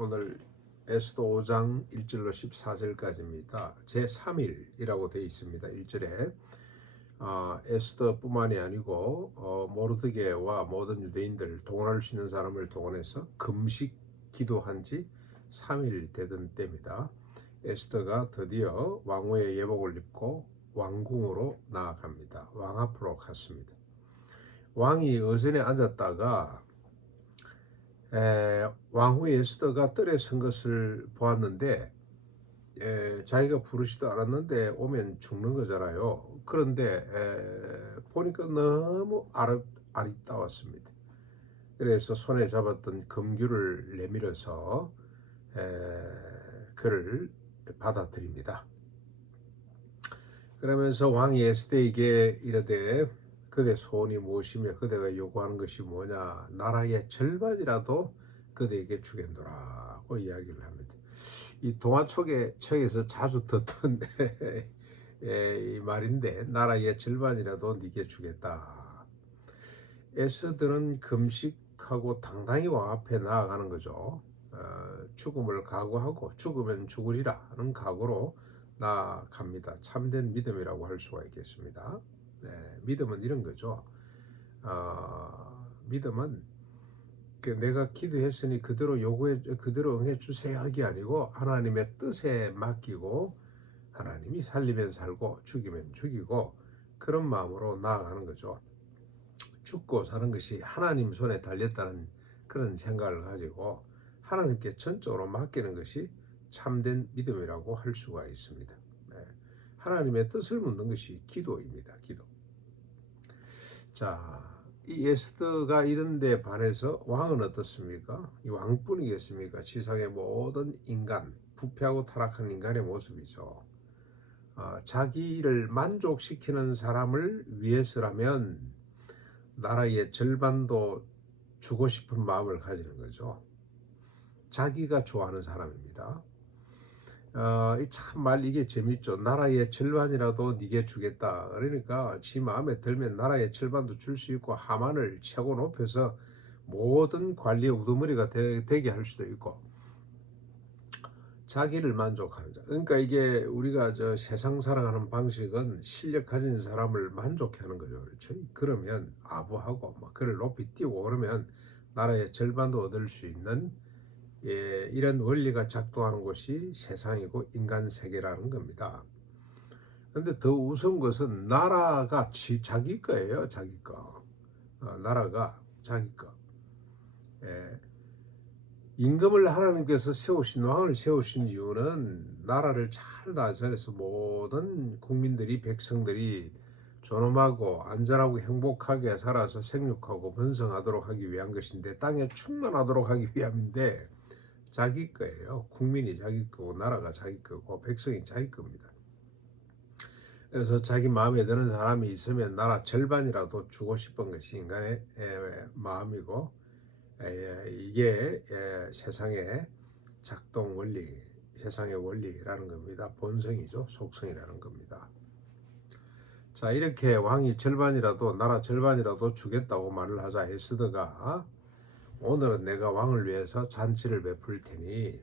오늘 에스더 5장 1절로 14절까지입니다. 제3일이라고 되어 있습니다. 1절에 에스더뿐만이 아니고 모르드게와 모든 유대인들, 동원할 수 있는 사람을 동원해서 금식 기도한 지 3일 되던 때입니다. 에스더가 드디어 왕후의 예복을 입고 왕궁으로 나아갑니다. 왕 앞으로 갔습니다. 왕이 의전에 앉았다가 왕후 에스더가 뜰에 선 것을 보았는데 자기가 부르지도 않았는데 오면 죽는 거잖아요. 그런데 보니까 너무 아리따웠습니다. 그래서 손에 잡았던 금규를 내밀어서 그를 받아들입니다. 그러면서 왕이 에스더에게 이르되 그대 소원이 무엇이며 그대가 요구하는 것이 뭐냐, 나라의 절반이라도 그대에게 주겠노라고 이야기를 합니다. 이 동화책에서 자주 듣던 이 말인데, 나라의 절반이라도 네게 주겠다. 에스더는 금식하고 당당히 왕 앞에 나아가는 거죠. 죽음을 각오하고 죽으면 죽으리라는 각오로 나아갑니다. 참된 믿음이라고 할 수가 있겠습니다. 믿음은 이런 거죠. 믿음은 내가 기도했으니 그대로 그대로 응해 주세요 하기 아니고, 하나님의 뜻에 맡기고 하나님이 살리면 살고 죽이면 죽이고, 그런 마음으로 나아가는 거죠. 죽고 사는 것이 하나님 손에 달렸다는 그런 생각을 가지고 하나님께 전적으로 맡기는 것이 참된 믿음이라고 할 수가 있습니다. 하나님의 뜻을 묻는 것이 기도입니다. 기도. 자, 이 에스더가 이런 데 반해서 왕은 어떻습니까? 이 왕뿐이겠습니까? 지상의 모든 인간, 부패하고 타락한 인간의 모습이죠. 자기를 만족시키는 사람을 위해서라면 나라의 절반도 주고 싶은 마음을 가지는 거죠. 자기가 좋아하는 사람입니다. 참 이게 재밌죠. 나라의 절반이라도 네게 주겠다. 그러니까 지 마음에 들면 나라의 절반도 줄 수 있고, 하만을 최고 높여서 모든 관리의 우두머리가 되게 할 수도 있고, 자기를 만족하는 자. 그러니까 이게 우리가 세상 살아가는 방식은 실력 가진 사람을 만족해 하는 거죠. 그렇죠? 그러면 아부하고 그를 높이 띄우고 그러면 나라의 절반도 얻을 수 있는 이런 원리가 작동하는 것이 세상이고 인간 세계라는 겁니다. 그런데 더 우스운 것은 나라가 자기 거예요. 자기 거. 나라가 자기 거. 임금을 하나님께서 세우신, 왕을 세우신 이유는 나라를 잘 다스려서 모든 국민들이, 백성들이 존엄하고 안전하고 행복하게 살아서 생육하고 번성하도록 하기 위한 것인데, 땅에 충만하도록 하기 위함인데, 자기 거예요. 국민이 자기 거고 나라가 자기 거고 백성이 자기 겁니다. 그래서 자기 마음에 드는 사람이 있으면 나라 절반이라도 주고 싶은 것이 인간의 마음이고, 이게 세상의 작동 원리, 세상의 원리라는 겁니다. 본성이죠. 속성이라는 겁니다. 자, 이렇게 왕이 절반이라도, 나라 절반이라도 주겠다고 말을 하자 에스더가, 오늘은 내가 왕을 위해서 잔치를 베풀 테니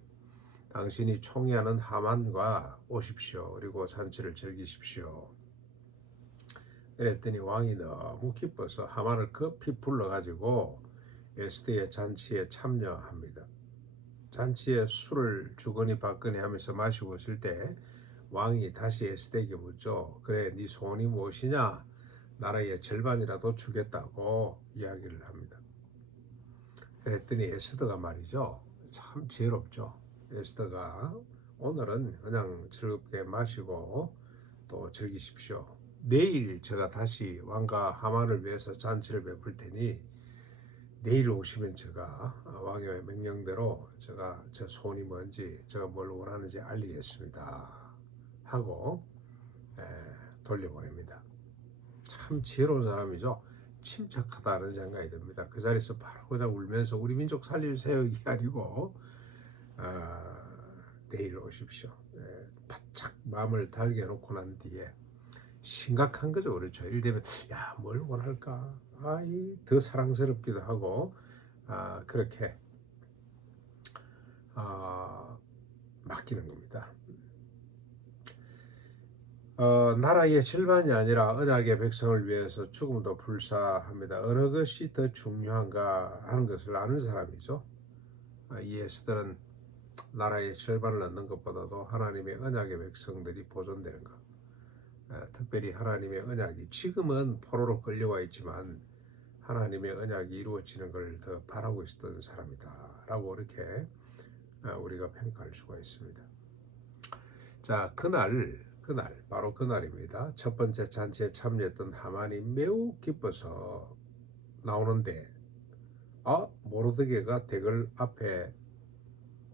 당신이 총애하는 하만과 오십시오. 그리고 잔치를 즐기십시오. 그랬더니 왕이 너무 기뻐서 하만을 급히 불러가지고 에스더의 잔치에 참여합니다. 잔치에 술을 주거니 받거니 하면서 마시고 있을 때 왕이 다시 에스더에게 묻죠. 그래, 네 소원이 무엇이냐? 나라의 절반이라도 주겠다고 이야기를 합니다. 그랬더니 에스더가 말이죠, 참 지혜롭죠. 에스더가 오늘은 그냥 즐겁게 마시고 또 즐기십시오. 내일 제가 다시 왕과 하만을 위해서 잔치를 베풀 테니 내일 오시면 제가 왕의 명령대로 제가 제 소원이 뭔지, 제가 뭘 원하는지 알리겠습니다 하고 돌려보냅니다. 참 지혜로운 사람이죠. 침착하다는 생각이 듭니다. 그 자리에서 바로 그냥 울면서 우리 민족 살려주세요 이게 아니고, 내일 오십시오. 바짝 마음을 달게 해놓고 난 뒤에 심각한 거죠. 그렇죠. 이를테면 뭘 원할까? 더 사랑스럽기도 하고, 그렇게 맡기는 겁니다. 나라의 절반이 아니라 언약의 백성을 위해서 죽음도 불사합니다. 어느 것이 더 중요한가 하는 것을 아는 사람이죠. 이 에스더는 나라의 절반을 얻는 것보다도 하나님의 언약의 백성들이 보존되는 것, 특별히 하나님의 언약이 지금은 포로로 끌려와 있지만 하나님의 언약이 이루어지는 걸 더 바라고 있었던 사람이다 라고 이렇게 우리가 평가할 수가 있습니다. 자, 그날 바로 그날입니다. 첫 번째 잔치에 참여했던 하만이 매우 기뻐서 나오는데 모르드게가 대궐 앞에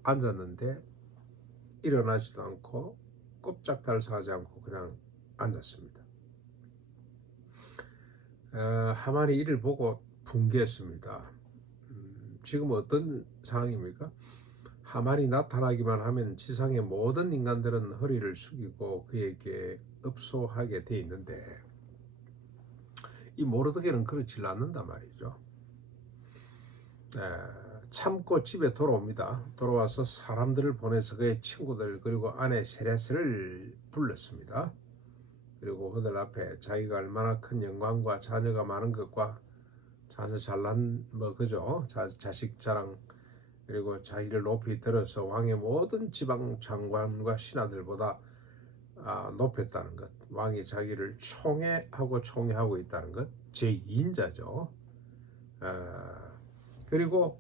앉았는데 일어나지도 않고 꼼짝달싹하지 않고 그냥 앉았습니다. 하만이 이를 보고 분개했습니다. 지금 어떤 상황입니까? 하만이 나타나기만 하면 지상의 모든 인간들은 허리를 숙이고 그에게 읍소하게 돼 있는데 이 모르드게는 그렇지 않는단 말이죠. 참고 집에 돌아옵니다. 돌아와서 사람들을 보내서 그의 친구들 그리고 아내 세레스를 불렀습니다. 그리고 그들 앞에 자기가 얼마나 큰 영광과 자녀가 많은 것과 자녀 잘난 그죠? 자식 자랑 그리고 자기를 높이 들어서 왕의 모든 지방 장관과 신하들보다 높였다는 것, 왕이 자기를 총애하고 있다는 것, 제2인자죠. 그리고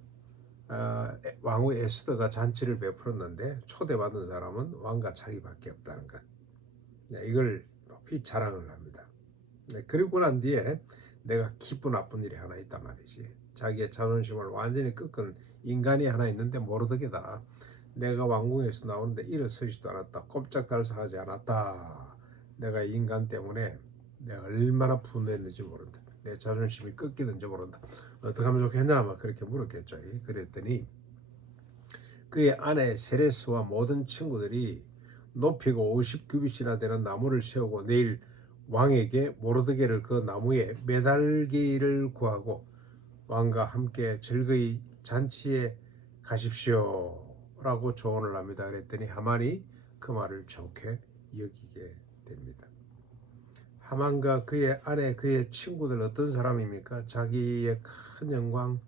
왕후 에스더가 잔치를 베풀었는데 초대받은 사람은 왕과 자기밖에 없다는 것, 이걸 높이 자랑을 합니다. 그리고 난 뒤에 내가 기쁜 나쁜 일이 하나 있단 말이지. 자기의 자존심을 완전히 꺾은 인간이 하나 있는데 모르드게다. 내가 왕궁에서 나오는데 일어서지도 않았다. 꼼짝달싹하지 않았다. 내가 인간 때문에 내가 얼마나 분노했는지 모른다. 내 자존심이 꺾이는지 모른다. 어떻게 하면 좋겠냐 아마 그렇게 물었겠죠. 그랬더니 그의 아내 세레스와 모든 친구들이 높이고 50규빗이나 되는 나무를 세우고 내일 왕에게 모르드게를 그 나무에 매달기를 구하고 왕과 함께 즐거이 잔치에 가십시오 라고 조언을 합니다. 그랬더니 하만이 그 말을 좋게 여기게 됩니다. 하만과 그의 아내 그의 친구들 어떤 사람입니까? 자기의 큰 영광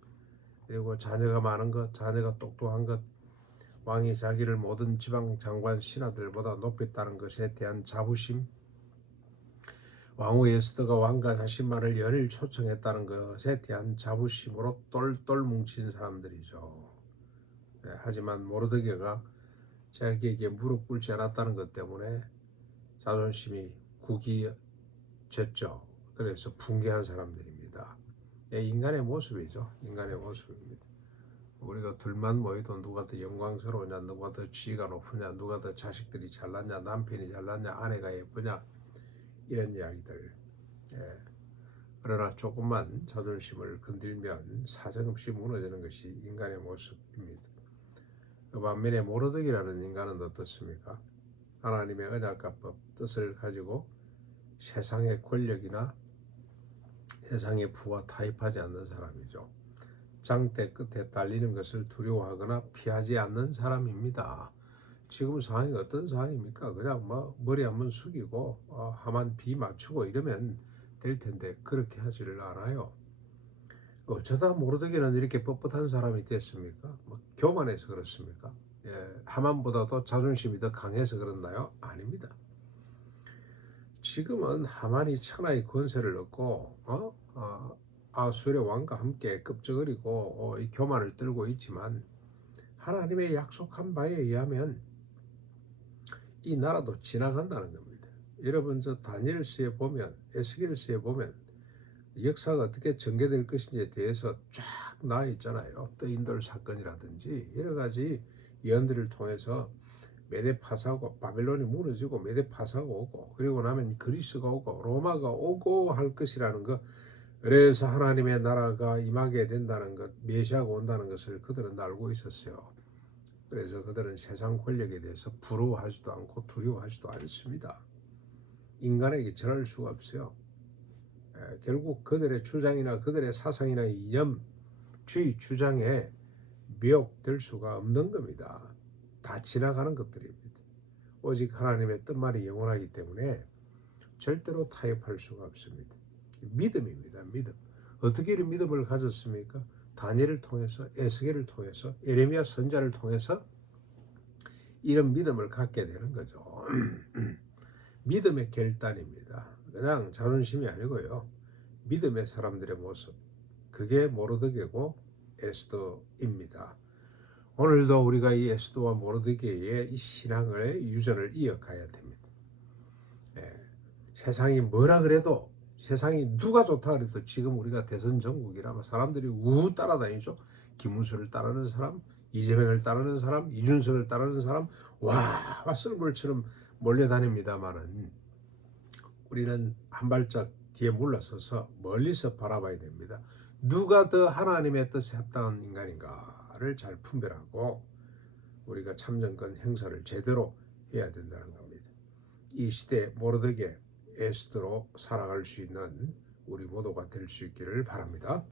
그리고 자녀가 많은 것, 자녀가 똑똑한 것, 왕이 자기를 모든 지방 장관 신하들보다 높였다는 것에 대한 자부심, 왕후 에스더가 왕과 자신만을 연일 초청했다는 것에 대한 자부심으로 똘똘 뭉친 사람들이죠. 하지만 모르드게가 자기에게 무릎 꿇지 않았다는 것 때문에 자존심이 구기졌죠. 그래서 붕괴한 사람들입니다. 인간의 모습이죠. 인간의 모습입니다. 우리가 둘만 모여도 누가 더 영광스러우냐, 누가 더 지위가 높으냐, 누가 더 자식들이 잘났냐, 남편이 잘났냐, 아내가 예쁘냐 이런 이야기들. 그러나 조금만 자존심을 건들면 사정없이 무너지는 것이 인간의 모습입니다. 그 반면에 모르드게라는 인간은 어떻습니까? 하나님의 언약과 법, 뜻을 가지고 세상의 권력이나 세상의 부와 타협하지 않는 사람이죠. 장대 끝에 달리는 것을 두려워하거나 피하지 않는 사람입니다. 지금 상황이 어떤 상황입니까? 그냥 머리 한번 숙이고 하만 비 맞추고 이러면 될 텐데 그렇게 하지를 않아요. 어쩌다 모르드게는 이렇게 뻣뻣한 사람이 됐습니까? 교만해서 그렇습니까? 하만보다도 자존심이 더 강해서 그렇나요? 아닙니다. 지금은 하만이 천하의 권세를 얻고 아수르의 왕과 함께 껍적거리고 이 교만을 떨고 있지만 하나님의 약속한 바에 의하면 이 나라도 지나간다는 겁니다. 여러분 저 다니엘서에 보면 에스겔서에 보면 역사가 어떻게 전개될 것인지에 대해서 쫙 나와 있잖아요. 뜨인돌 사건이라든지 여러 가지 예언들을 통해서 메데 파사고 바벨론이 무너지고 메데 파사가 오고 그리고 나면 그리스가 오고 로마가 오고 할 것이라는 것. 그래서 하나님의 나라가 임하게 된다는 것, 메시아가 온다는 것을 그들은 알고 있었어요. 그래서 그들은 세상 권력에 대해서 부러워하지도 않고 두려워하지도 않습니다. 인간에게 절할 수가 없어요. 결국 그들의 주장이나 그들의 사상이나 이념, 주의 주장에 미혹될 수가 없는 겁니다. 다 지나가는 것들입니다. 오직 하나님의 뜻만이 영원하기 때문에 절대로 타협할 수가 없습니다. 믿음입니다. 믿음. 어떻게 이런 믿음을 가졌습니까? 다니엘을 통해서, 에스겔을 통해서, 예레미야 선자를 통해서 이런 믿음을 갖게 되는 거죠. 믿음의 결단입니다. 그냥 자존심이 아니고요. 믿음의 사람들의 모습. 그게 모르드게고 에스더입니다. 오늘도 우리가 이 에스더와 모르드게의 이 신앙의 유전을 이어가야 됩니다. 세상이 뭐라 그래도, 세상이 누가 좋다 그래도 지금 우리가 대선 전국이라 사람들이 우 따라다니죠. 김문수를 따르는 사람, 이재명을 따르는 사람, 이준석을 따르는 사람, 와 쓸벌처럼 몰려다닙니다만은 우리는 한 발짝 뒤에 물러서서 멀리서 바라봐야 됩니다. 누가 더 하나님의 뜻에 합당한 인간인가를 잘 분별하고 우리가 참정권 행사를 제대로 해야 된다는 겁니다. 이 시대 모르드게 에스더로 살아갈 수 있는 우리 모두가 될 수 있기를 바랍니다.